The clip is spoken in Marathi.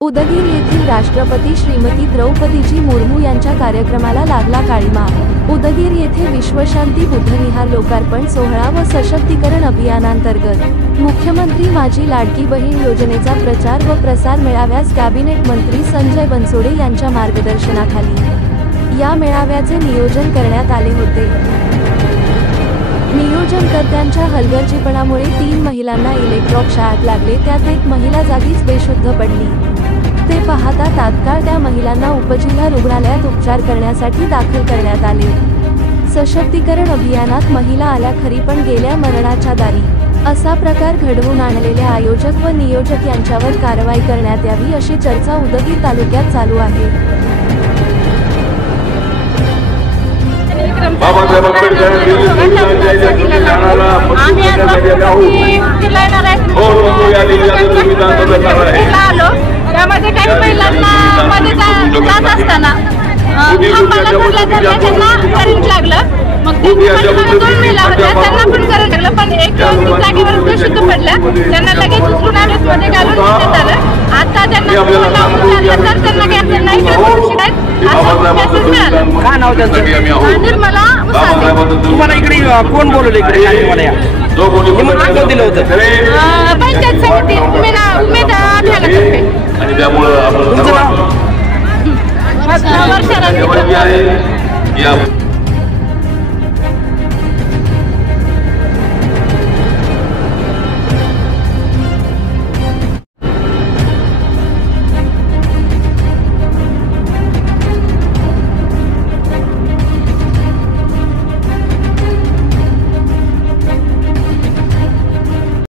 उदगीर येथील राष्ट्रपती श्रीमती द्रौपदीजी मुर्मू यांच्या कार्यक्रमाला लागला काळीमा। उदगीर येथे विश्वशांती बुद्धविहार लोकार्पण सोहळा व सशक्तीकरण अभियानांतर्गत मुख्यमंत्री माझी लाडकी बहीण योजनेचा प्रचार व प्रसार मेळाव्यास कॅबिनेट मंत्री संजय बनसोडे यांच्या मार्गदर्शनाखाली या मेळाव्याचे नियोजन करण्यात आले होते। नियोजनकर्त्यांच्या हलगर्जीपणामुळे 3 महिलांना इलेक्ट्रॉक शॉक लागले, त्यात एक महिला जागीच बेशुद्ध पडली। ते पाहता तात्काळ त्या महिलांना उपजिल्हा रुग्णालयात उपचार करण्यासाठी दाखल करण्यात आले। सशक्तीकरण अभियानात महिला आल्या खरी पण गेल्या मरणाच्या दारी। असा प्रकार घडवून आणलेल्या आयोजक व नियोजक यांच्यावर कारवाई करण्यात यावी अशी चर्चा उदगीर तालुक्यात चालू आहे। बाबासाहेब आंबेडकर त्यामध्ये काही महिलांना मध्ये जात असताना त्यांना करंट लागलं। मग 2 महिला होत्या, त्यांना पण करंट लागलं, पण एक जागेवर बेशुद्ध पडल्या। त्यांना लगेच उचलून मध्ये घालून देण्यात आलं। आता त्यांना तर त्यांना कॅन्सर नाही काय नाव त्यांचं? निर्मला तुम्हाला इकडे कोण बोलवलं? इकडे मला या कोण दिलं होतं? पंचायत समिती उमेद अभियानातर्फे। तुमचं नाव? वर्षाला